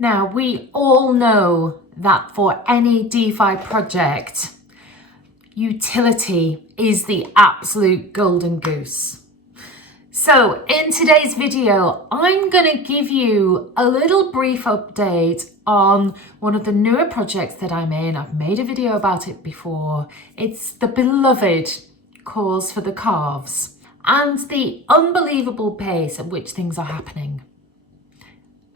Now, we all know that for any DeFi project, utility is the absolute golden goose. So in today's video, I'm going to give you a little brief update on one of the newer projects that I'm in. I've made a video about it before. It's the beloved Calves for the Calves and the unbelievable pace at which things are happening.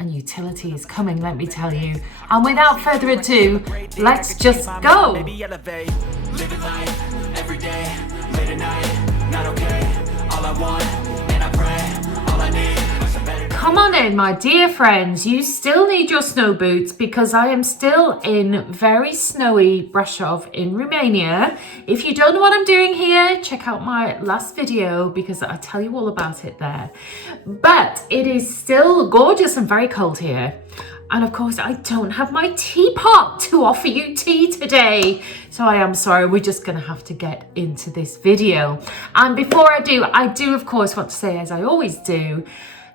And utility is coming, let me tell you. And without further ado, let's just go. Living life every day, late at night, not okay. All I want, and I pray, all I need. Come on in, my dear friends. You still need your snow boots because I am still in very snowy Brașov in Romania. If you don't know what I'm doing here, check out my last video because I tell you all about it there. But it is still gorgeous and very cold here. And of course, I don't have my teapot to offer you tea today. So I am sorry, we're just gonna have to get into this video. And before I do of course want to say, as I always do,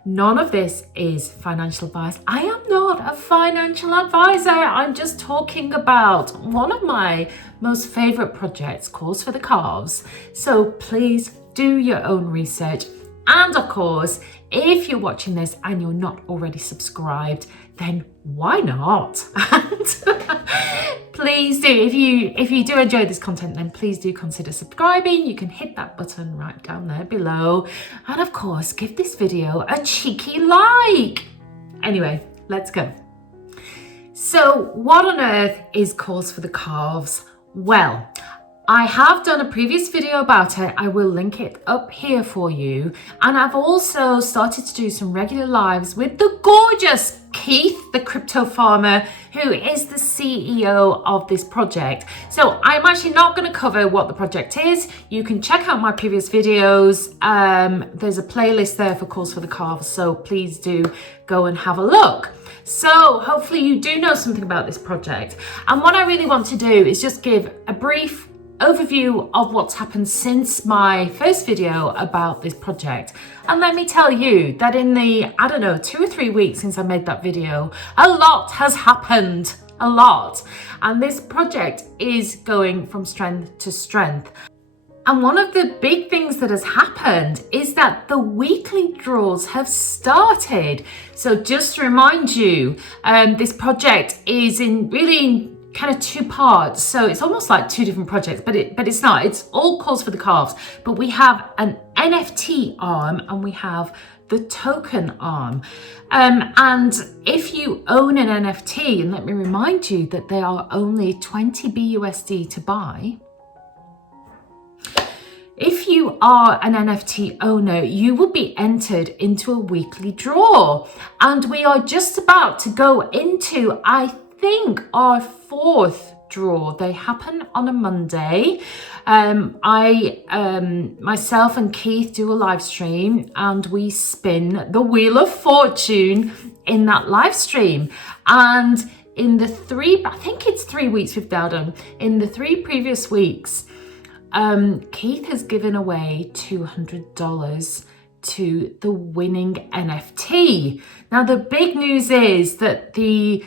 none of this is financial advice. I am not a financial advisor. I'm just talking about one of my most favorite projects, Calves for the Calves. So please do your own research. And of course, if you're watching this and you're not already subscribed, then why not? And please do, if you do enjoy this content, then please do consider subscribing. You can hit that button right down there below. And of course, give this video a cheeky like. Anyway, let's go. So what on earth is Calves for the Calves? Well, I have done a previous video about it. I will link it up here for you. And I've also started to do some regular lives with the gorgeous Keith, the crypto farmer, who is the CEO of this project. So I'm actually not going to cover what the project is. You can check out my previous videos. There's a playlist there for Calves for the Calves. So please do go and have a look. So hopefully you do know something about this project. And what I really want to do is just give a brief overview of what's happened since my first video about this project. And let me tell you that in the, 2 or 3 weeks since I made that video, a lot has happened, a lot. And this project is going from strength to strength. And one of the big things that has happened is that the weekly draws have started. So just to remind you, this project is in kind of two parts, so it's almost like two different projects, but it's not. It's all Calves for the Calves, but we have an NFT arm and we have the token arm. And if you own an NFT, and let me remind you that they are only 20 BUSD to buy. If you are an NFT owner, you will be entered into a weekly draw, and we are just about to go into, I think, our fourth draw. They happen on a Monday. Myself and Keith do a live stream and we spin the Wheel of Fortune in that live stream. And in the I think it's 3 weeks we've done, in the 3 previous weeks, Keith has given away $200 to the winning NFT. Now the big news is that the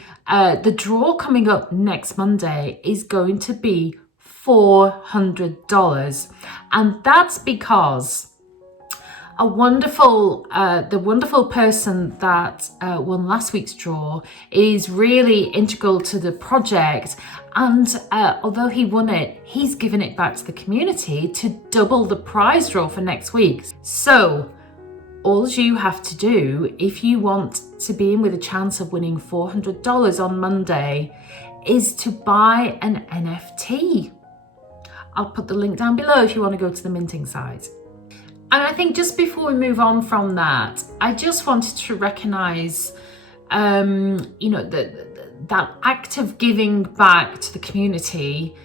draw coming up next Monday is going to be $400, and that's because the wonderful person that won last week's draw is really integral to the project, and although he won it, he's given it back to the community to double the prize draw for next week. So all you have to do, if you want to be in with a chance of winning $400 on Monday, is to buy an NFT. I'll put the link down below if you want to go to the minting site. And I think just before we move on from that, I just wanted to recognize, that act of giving back to the community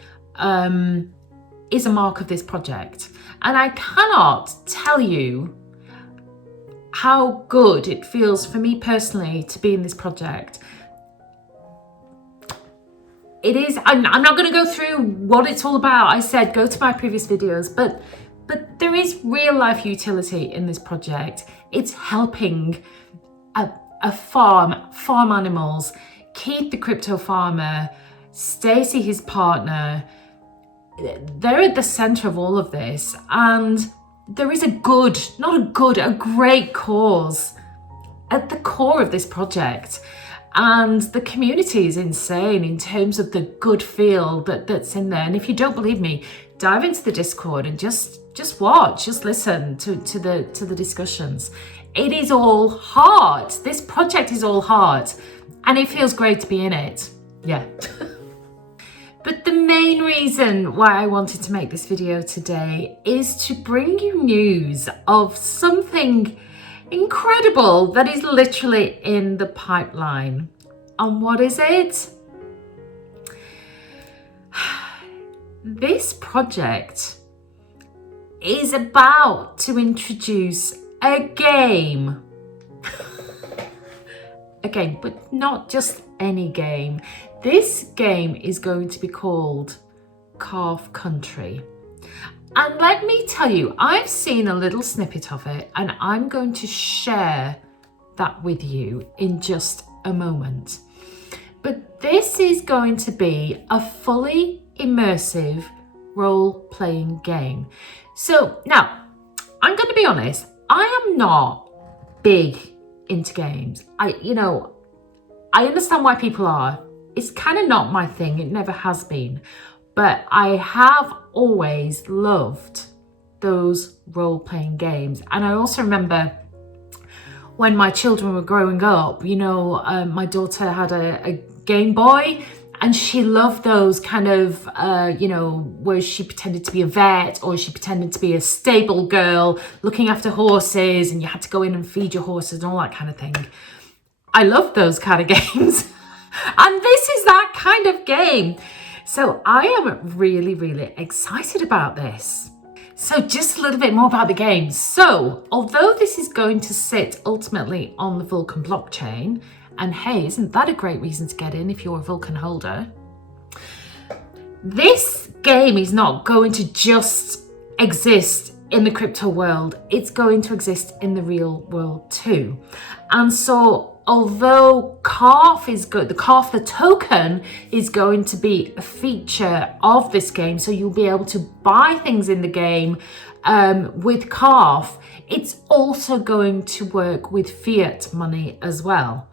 is a mark of this project. And I cannot tell you how good it feels for me personally to be in this project. It is, I'm not going to go through what it's all about. I said go to my previous videos, but there is real life utility in this project. It's helping a farm animals, Keith the crypto farmer, Stacy his partner. They're at the center of all of this, and there is a great cause at the core of this project. And the community is insane in terms of the good feel that's in there. And if you don't believe me, dive into the Discord and just watch, just listen to the discussions. It is all heart. This project is all heart, and it feels great to be in it. Yeah. But the main reason why I wanted to make this video today is to bring you news of something incredible that is literally in the pipeline. And what is it? This project is about to introduce a game. A game, but not just any game. This game is going to be called Calf Country. And let me tell you, I've seen a little snippet of it, and I'm going to share that with you in just a moment. But this is going to be a fully immersive role-playing game. So now, I'm going to be honest, I am not big into games. I understand why people are. It's kind of not my thing. It never has been. But I have always loved those role-playing games. And I also remember when my children were growing up, my daughter had a Game Boy, and she loved those kind of, where she pretended to be a vet, or she pretended to be a stable girl looking after horses, and you had to go in and feed your horses and all that kind of thing. I love those kind of games. And this is that kind of game. So I am really, really excited about this. So just a little bit more about the game. So although this is going to sit ultimately on the Vulcan blockchain, and hey, isn't that a great reason to get in if you're a Vulcan holder? This game is not going to just exist in the crypto world. It's going to exist in the real world too. And so although Calf is good, the token is going to be a feature of this game, so you'll be able to buy things in the game with Calf. It's also going to work with fiat money as well.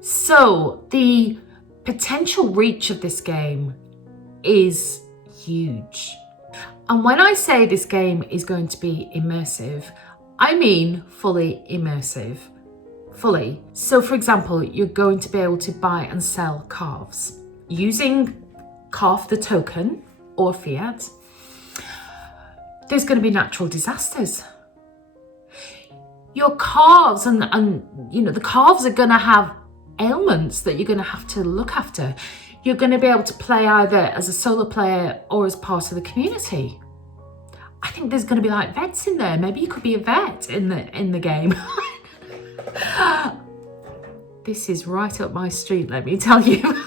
So the potential reach of this game is huge. And when I say this game is going to be immersive, I mean fully immersive. Fully. So for example, you're going to be able to buy and sell calves using Calf the token or fiat. There's going to be natural disasters. Your calves and the calves are going to have ailments that you're going to have to look after. You're going to be able to play either as a solo player or as part of the community. I think there's going to be like vets in there. Maybe you could be a vet in the game. This is right up my street, let me tell you.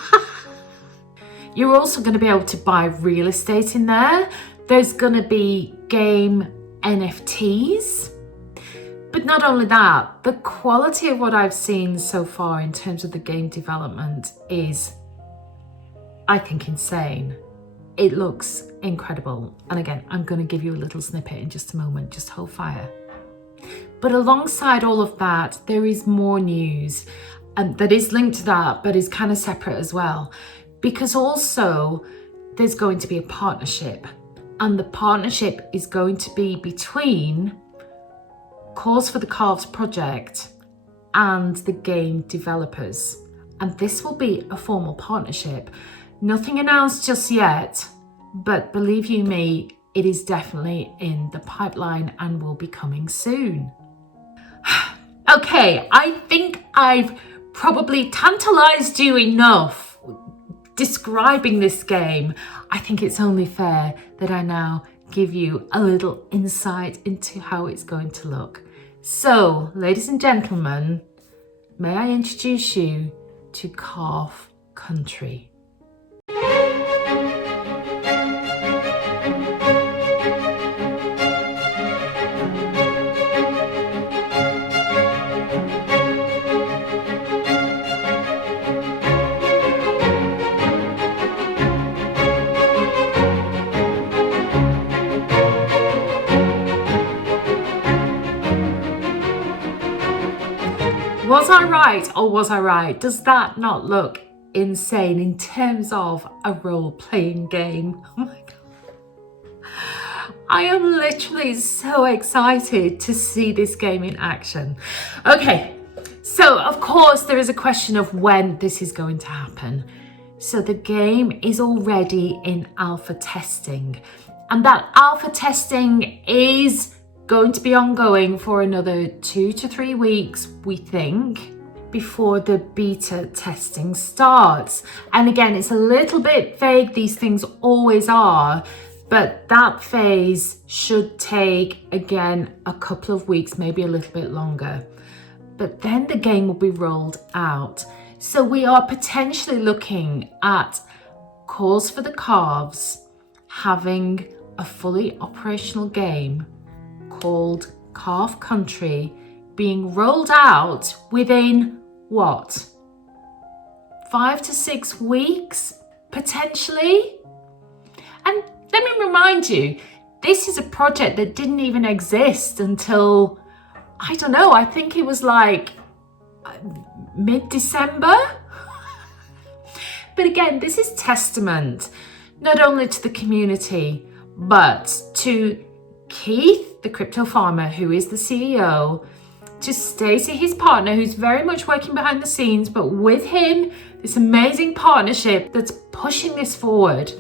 You're also going to be able to buy real estate in there. There's going to be game NFTs. But not only that, the quality of what I've seen so far in terms of the game development is, I think, insane. It looks incredible. And again, I'm going to give you a little snippet in just a moment. Just hold fire. But alongside all of that, there is more news that is linked to that, but is kind of separate as well. Because also there's going to be a partnership, and the partnership is going to be between Cause for the Calves project and the game developers. And this will be a formal partnership. Nothing announced just yet, but believe you me, it is definitely in the pipeline and will be coming soon. Okay, I think I've probably tantalized you enough describing this game. I think it's only fair that I now give you a little insight into how it's going to look. So, ladies and gentlemen, may I introduce you to Calf Country. Was I right or was I right? Does that not look insane in terms of a role-playing game? Oh my God. I am literally so excited to see this game in action. Okay, so of course there is a question of when this is going to happen. So the game is already in alpha testing, and that alpha testing is going to be ongoing for another 2 to 3 weeks, we think, before the beta testing starts. And again, it's a little bit vague, these things always are, but that phase should take, again, a couple of weeks, maybe a little bit longer. But then the game will be rolled out. So we are potentially looking at Calls for the Calves having a fully operational game called Calf Country being rolled out within what? 5 to 6 weeks, potentially? And let me remind you, this is a project that didn't even exist until, I don't know, I think it was like mid-December. But again, this is testament not only to the community, but to Keith, the crypto farmer, who is the CEO, to Stacey, his partner, who's very much working behind the scenes, but with him, this amazing partnership that's pushing this forward.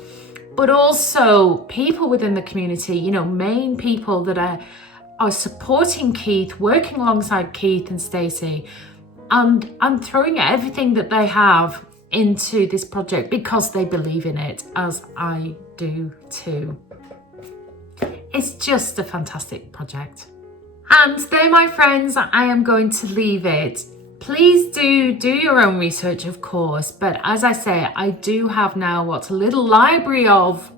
But also people within the community, you know, main people that are supporting Keith, working alongside Keith and Stacey, and throwing everything that they have into this project because they believe in it, as I do too. It's just a fantastic project. And there, my friends, I am going to leave it. Please do your own research, of course, but as I say, I do have now what's a little library of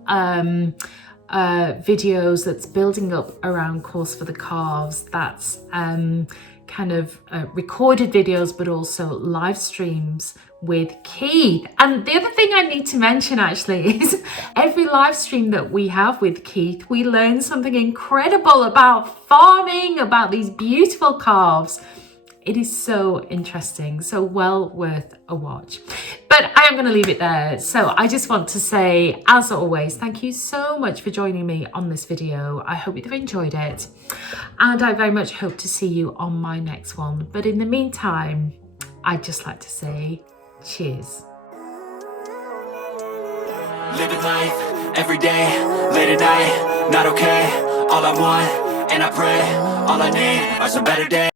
videos that's building up around Calls for the Calves. That's kind of recorded videos, but also live streams with Keith. And the other thing I need to mention actually is every live stream that we have with Keith, we learn something incredible about farming, about these beautiful calves. It is so interesting, so well worth a watch. But I am going to leave it there. So I just want to say, as always, thank you so much for joining me on this video. I hope you've enjoyed it. And I very much hope to see you on my next one. But in the meantime, I'd just like to say cheers. Living life, every day, late at night, not okay. All I want, and I pray, all I need are some better days.